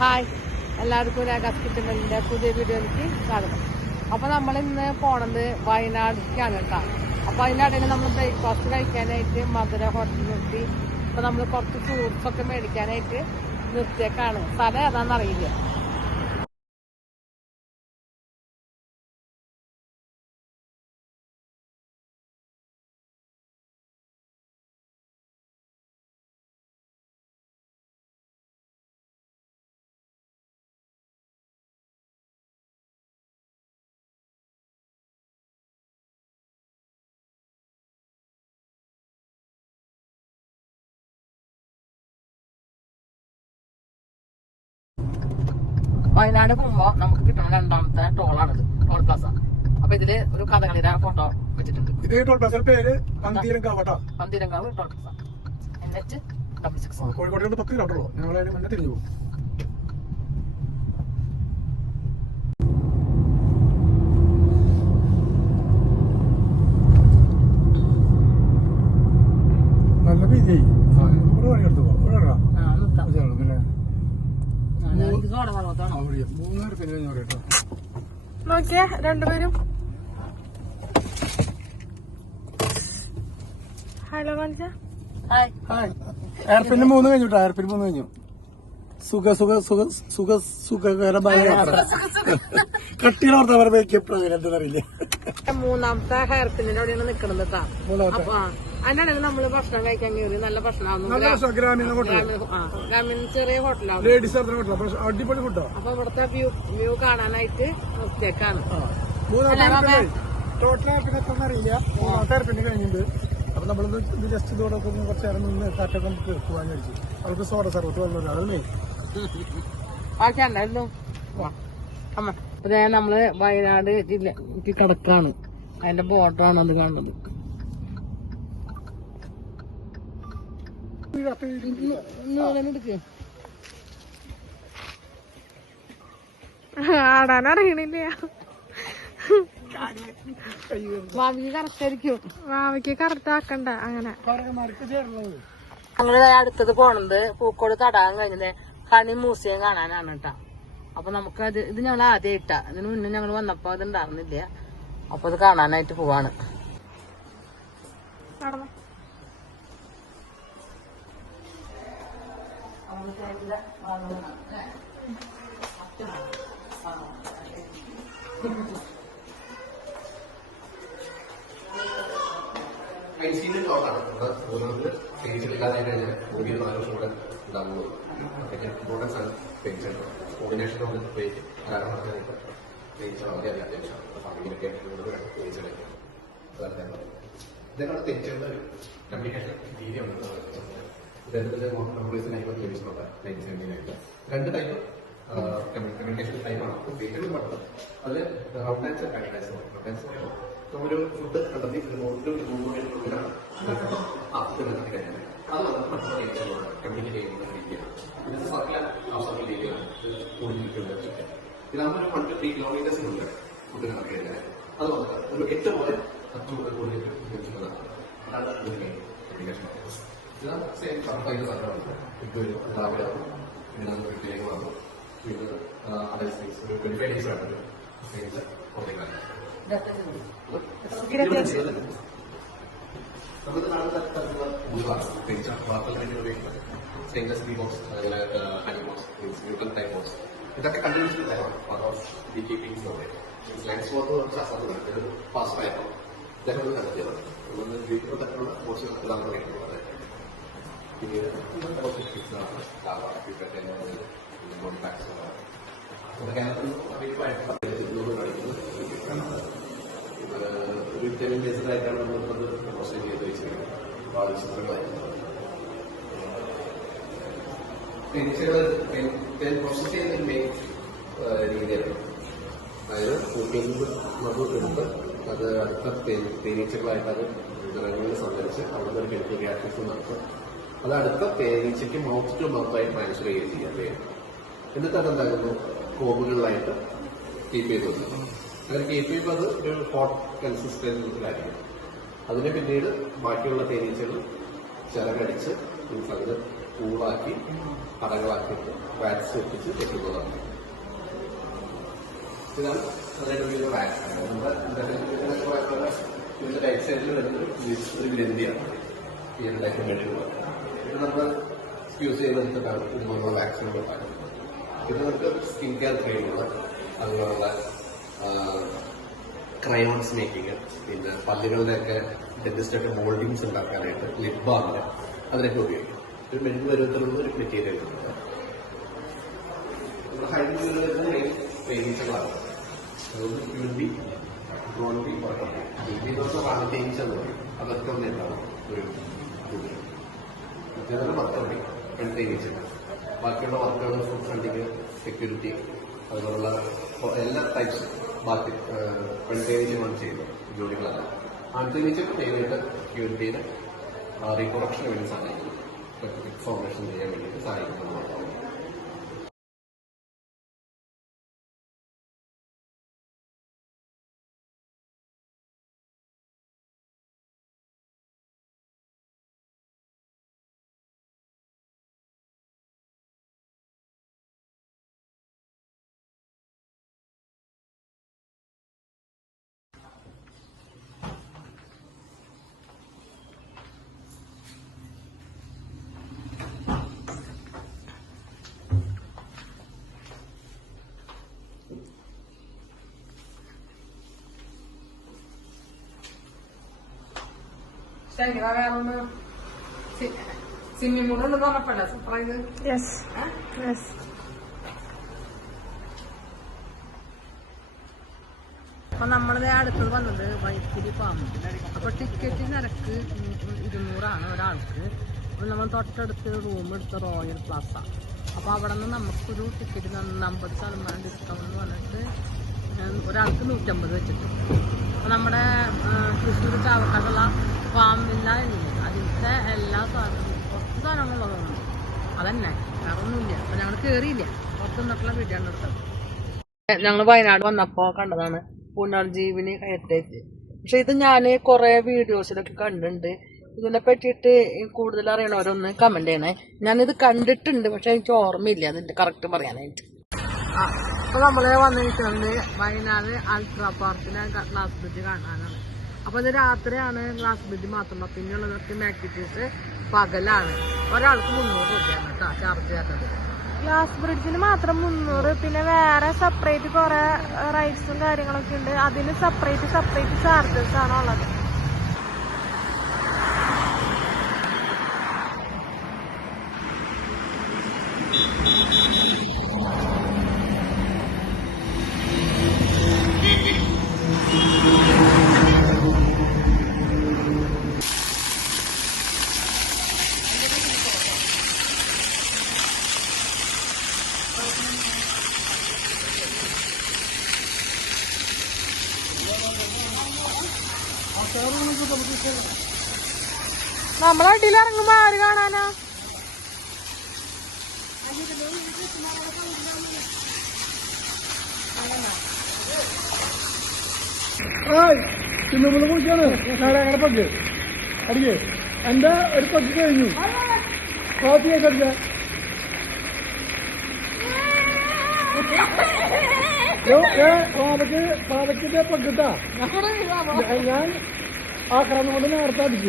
Hi, എല്ലാവർക്കും രാഗാസ് കിച്ചണിന്റെ പുതിയ വീഡിയോയിലേക്ക് സ്വാഗതം. അപ്പൊ നമ്മൾ ഇന്ന് പോണത് വയനാട്ടിലേക്കാണ് കേട്ടോ. അപ്പൊ അതിനിടയിൽ നമ്മൾ ബ്രേക്ക്ഫാസ്റ്റ് കഴിക്കാനായിട്ട് മധുര ഹോട്ടലിൽ നിർത്തി. അപ്പൊ നമ്മൾ കുറച്ച് ഫ്രൂട്ട്സ് ഒക്കെ മേടിക്കാനായിട്ട് നിർത്തിയേക്കാണ്. സ്ഥലം ഏതാണെന്നറിയില്ല. വയനാട് പോകുമ്പോ നമുക്ക് കിട്ടുന്ന രണ്ടാമത്തെ ടോളാണിത്, ടോൾ പ്ലാസ. അപ്പൊ ഇതില് ഒരു കഥകളിയുടെ ഫോട്ടോ വെച്ചിട്ടുണ്ട്. ടോൾ പ്ലാസയുടെ പേര് Pantheerankavu toll plaza. NH66. Kozhikode 10 kilometre ഉള്ളൂ. ഞങ്ങൾ അതിന് മുന്നേ തിരിഞ്ഞു പോകും. നല്ല വീതിയായി. ഇവിടെ വഴി എടുത്തു പോകാം. ഇവിടെ നോക്കിയാ രണ്ടുപേരും ഹലോ കാണിച്ച. എയർപിന് 3 കഴിഞ്ഞു. എയർപിന് 3 കഴിഞ്ഞു. സുഖകരമായ കട്ടികളോർത്താ പറയുന്നറിയില്ലേ. മൂന്നാമത്തെ ഹെയർ പിന്നിന്റെ അവിടെയാണ് നിക്കണത് കേട്ടോ. അപ്പൊ അതിനാണെങ്കിൽ നമ്മള് ഭക്ഷണം കഴിക്കാൻ കയറി. നല്ല ഭക്ഷണമാകുന്നു. ഗ്രാമീണ ചെറിയ ഹോട്ടലാണ്. അടിപൊളി ഫുഡാ. അപ്പൊ ഇവിടുത്തെ വ്യൂ കാണാനായിട്ട് നിർത്തിയേക്കാണ്. ടോട്ടൽ എയർപിന് അറിയില്ല. മൂന്നാമത്തെ എയർപിന് കഴിഞ്ഞിട്ടുണ്ട്. അപ്പൊ നമ്മളിത് ജസ്റ്റ് ഇതോടൊക്കെ കുറച്ച് നേരം നിന്ന് കാറ്റൊക്കെ നമുക്ക് പോകാൻ കഴിച്ചു. അവർക്ക് സോഡ സർവത്ത് വന്നത് അതല്ലേ ബാക്കിയുണ്ടായിരുന്നു. അതെ, നമ്മള് വയനാട് ജില്ലക്ക് കിടക്കാണ്. അതിന്റെ ബോർഡറാണ് അത് കാണുന്നത്. ആടാനറിയണില്ല. ഭാവിക്ക് കറക്റ്റ് ആയിരിക്കും. ഭാവിക്ക് കറക്റ്റ് ആക്കണ്ട. അങ്ങനെ ഞങ്ങള് അടുത്തത് പോണത് പൂക്കോട് തടാകം കഴിഞ്ഞത് ഹണി മ്യൂസിയം കാണാനാണ് കേട്ടാ. അപ്പൊ നമുക്കത് ഇത് ഞങ്ങൾ ആദ്യം ഇട്ടാ. ഇതിന് മുന്നേ ഞങ്ങൾ വന്നപ്പോ അത് ഉണ്ടായിരുന്നില്ല. അപ്പൊ അത് കാണാനായിട്ട് പോവാണ്. ഐസിയുടെ ടോളാണ് ഓരോരുത്തർ പേജിലില്ലാതെ കഴിഞ്ഞാൽ ഒരു 4 വർഷം കൂടെ ഉണ്ടാവുള്ളൂ. ഇമ്പോർട്ടൻസ് ആണ് പേജ് കോർഡിനേഷൻ വന്നിട്ട് പേജ് ആരാധനയായിട്ട് പേജ് വളരെ അത്യാവശ്യമാണ്. ഫാമിലിയൊക്കെ പേജ് ഇതൊക്കെയാണ് തെറ്റുള്ള ഒരു കമ്മ്യൂണിക്കേഷൻ രീതിയുണ്ട്. ഇദ്ദേഹത്തിന്റെ കംപ്ലീസിനായി ലഭിച്ചിട്ടുണ്ട് 1979 2 ടൈപ്പ് കമ്മ്യൂണിക്കേഷൻ ടൈപ്പാണ്. പേജുകൾ പറഞ്ഞത് അതിൽ റൗണ്ട് ആൻസർ കാറ്റഗറൈസ് നമ്മളൊരു ഫുഡ് കണ്ടെത്തി ഉള്ളിലാണ് അത് കമ്മ്യൂണിക്കേറ്റ് ചെയ്യുന്ന രീതിയാണ്. ഇത് സർക്കിൾ രീതിയിലാണ് ഇതാകുമ്പോൾ ഒരു 1-3 കിലോമീറ്റേഴ്സിനുണ്ട് ഫുഡ് കണക്ക് കഴിഞ്ഞാൽ. അത് വന്നിട്ട് ഒരു 8 പോലെ 10 മുതൽ കൂടുതൽ ലഭിക്കുന്നതാണ്. അതാണ് കമ്മ്യൂണിക്കേഷൻ. ഇതാണ് സെയിം സർക്കാരിന്റെ സാധനമാണ്. ഇതൊരു രാവിലെ ആകും, പിന്നെ നമുക്ക് വീട്ടിലേക്ക് വന്നു, പിന്നെ അതേ സ്പേസ് ഒരു 25 days ആണ് സ്പേസ് പുറത്തേക്കാണ്. നമുക്ക് നാളെ തരത്തിലുള്ള ഊർജ്ജമാണ് വാർത്തകൾ ഉപയോഗിക്കുന്നത്. സ്റ്റെയിൻലെസ് സ്റ്റീൽ ബോക്സ്, അതുപോലെ honey box, neutral type box, ഇതൊക്കെ കണ്ടിന്യൂസ്ലി ടൈമാണ്. ബീ കീപ്പിംഗ് ലൈൻ സ്പോട്ട് ശാസ്ത്രത്തിൽ ഒരു ഫാസ്റ്റ് ആയപ്പോൾ ഇതൊക്കെ ഒന്ന് കണ്ടെത്തിയതാണ്. വീട്ടിൽ തരത്തിലുള്ള ബോക്സ് ഇതാണ് പറയുന്നത്. പിന്നീട് ബോഡി പാക്സ് ഒരു 10 ഡേയ്സിലായിട്ടാണ് നമ്മളിപ്പത് പ്രൊസീഡ് ചെയ്ത് വെച്ചിരിക്കുന്നത്. ഒരുപാട് ചിത്രങ്ങളായിരുന്നു പ്രോസസ് ചെയ്യുന്ന മെയിൻ രീതിയാണ്. അതായത് മധു എടുത്ത് അത് അടുത്ത തേനീച്ചകളായിട്ട് അത് ജനങ്ങളിൽ സംഭരിച്ച് അവിടെ നിന്ന് കെമിക്കൽ റിയാക്ഷൻസ് നടത്തും. അത് അടുത്ത തേനീച്ചയ്ക്ക് മൗത്ത് ടു മൗത്തായിട്ട് ട്രാൻസ്ഫർ ചെയ്യുകയും ചെയ്യാൻ. എന്നിട്ട് അതെന്താകുന്നു കോമ്പുകളിലായിട്ട് കീപ്പ് ചെയ്ത് വെക്കുന്നു. അങ്ങനെ കീപ്പ് ചെയ്യുമ്പോൾ അത് ഒരു ഹോട്ട് കൺസിസ്റ്റൻസിലായിരിക്കും. അതിനെ പിന്നീട് ബാക്കിയുള്ള തേനീച്ചകൾ ചിറകടിച്ച് അത് സ്പൂളാക്കി കടകളാക്കിയിട്ട് വാക്സ് ഒട്ടിച്ച് കെട്ടുന്നതാണ്. ഇതാണ് അതിന്റെ വാക്സ്. ഇതിന്റെ റൈറ്റ് സൈഡിൽ വരുന്നത് ഒരു ഗ്രന്ഥിയാണ് ഈ ലൈഫ് വേണ്ടിയിട്ടുള്ളത്. ഇത് നമ്മൾ യൂസ് ചെയ്തെടുത്തിട്ടാണ് ഇതുപോലുള്ള വാക്സിനുകൾ ഉണ്ടാക്കുന്നത്. ഇത് നമുക്ക് സ്കിൻ കെയർ ക്രീമുകൾ, അതുപോലുള്ള ക്രയോൺസ് മേക്കിങ്, പിന്നെ പല്ലുകളുടെയൊക്കെ ഡെന്റിസ്റ്റൊക്കെ മോൾഡിങ്സ് ഉണ്ടാക്കാനായിട്ട് ലിപ് ബാമിന് അതിനൊക്കെ ഉപയോഗിക്കും. ഒരു മെഴുക് പരുവത്തിലുള്ള ഒരു മെറ്റീരിയൽ ഉണ്ട്. ഹൈഡ്രോജൻ വരുന്ന തേനീച്ചകളാണ്. അതുകൊണ്ട് ക്യൂൻബി, ഡ്രോൺബി, പറക്കബി, ഈ ദിവസമാണ് തേനീച്ചെന്ന് പറയും. അതൊക്കെ ഒന്ന് ഉണ്ടാവും ഒരു കൂടി. മറ്റേതാണ് വർക്കബി, പെൺതേനീച്ചകൾ. ബാക്കിയുള്ള വർക്കുകൾ ഫുഡ് ഫണ്ടിങ്, സെക്യൂരിറ്റി, അതുപോലുള്ള എല്ലാ ടൈപ്സും ബാക്കി പെൺതേനീച്ചകളാണ് ചെയ്യുന്നത് ജോലികളല്ല. ആൺതേനീച്ചക്ക് മെയിനായിട്ട് ക്യൂൻബിന് റീപ്രൊഡക്ഷന് വേണ്ടി സഹായിക്കുന്നു, ഫോർമേഷൻ ചെയ്യാൻ വേണ്ടിയിട്ട് സഹായിക്കുന്നു. സ്വിമ്മിംഗ് പൂൾ ഉണ്ടെന്ന് പറഞ്ഞപ്പോഴല്ലേ സർപ്രൈസ്? അപ്പൊ നമ്മളിത് അടുത്തത് വന്നത് വൈത്തിരി പാമ്പ്. അപ്പൊ ടിക്കറ്റ് നിരക്ക് 200 ഒരാൾക്ക്. അപ്പൊ നമ്മൾ തൊട്ടടുത്ത് റൂം എടുത്ത റോയൽ പ്ലാസ. അപ്പൊ അവിടെ നിന്ന് നമുക്കൊരു ടിക്കറ്റ് 50% ഡിസ്കൗണ്ട് വന്നിട്ട് ഒരാൾക്ക് 150 വെച്ചിട്ടുണ്ട്. അപ്പൊ നമ്മുടെ തൃശ്ശൂർ ചാവക്കാടുള്ള ഫാമില്ല അതിലത്തെ എല്ലാ സാധനങ്ങളും കുറച്ച് സാധനങ്ങളുള്ളതാണ്. അതന്നെ, വേറെ ഒന്നുമില്ല. അപ്പൊ ഞങ്ങൾ കേറിയില്ല, പുറത്തു നിന്നിട്ടുള്ള വീഡിയോ ആണ് എടുത്തത്. ഞങ്ങൾ വയനാട് വന്നപ്പോ കണ്ടതാണ് പുനർജീവിനി ഹെറിറ്റേജ്. പക്ഷെ ഇത് ഞാൻ കുറെ വീഡിയോസിലൊക്കെ കണ്ടിട്ടുണ്ട്. ഇതിനെ പറ്റിയിട്ട് കൂടുതൽ അറിയണവരൊന്ന് കമന്റ് ചെയ്യണേ. ഞാനിത് കണ്ടിട്ടുണ്ട്, പക്ഷെ എനിക്ക് ഓർമ്മയില്ല അതിന്റെ കറക്റ്റ് പറയാനായിട്ട്. അപ്പൊ നമ്മള് വന്നിരിക്കുന്നത് വയനാട് അൾട്രാ പാർക്കിലെ ഗ്ലാസ് ബ്രിഡ്ജ് കാണാനാണ്. അപ്പൊ ഇത് രാത്രിയാണ് ഗ്ലാസ് ബ്രിഡ്ജ് മാത്രം, പിന്നെയുള്ളതൊക്കെ ആക്ടിവിറ്റീസ് പകലാണ്. ഒരാൾക്ക് 300 രൂപയാണ് കേട്ടോ ചാർജ് ചെയ്യുന്നത്. ഗ്ലാസ് ബ്രിഡ്ജിന് മാത്രം 300. പിന്നെ വേറെ സെപ്പറേറ്റ് കുറെ റൈഡ്സും കാര്യങ്ങളൊക്കെ ഉണ്ട്. അതിന് സെപ്പറേറ്റ് ചാർജസ് ആണ് ഉള്ളത്. നമ്മളടിയിൽ ഇറങ്ങുമ്പോ ആര് കാണാനാ? ചിന്നമ്മള് കുടിക്കാണ് ഞങ്ങളുടെ പഗ് അടിക്കേ. എന്റെ ഒരു പഗ് കഴിഞ്ഞു. കോപ്പിയൊക്കെ അടിച്ച പാവയ്ക്കിന്റെ പഗിട്ടാ ഞാൻ ആ ക്രമം കൊണ്ട് നേരത്തെ അടിച്ചു.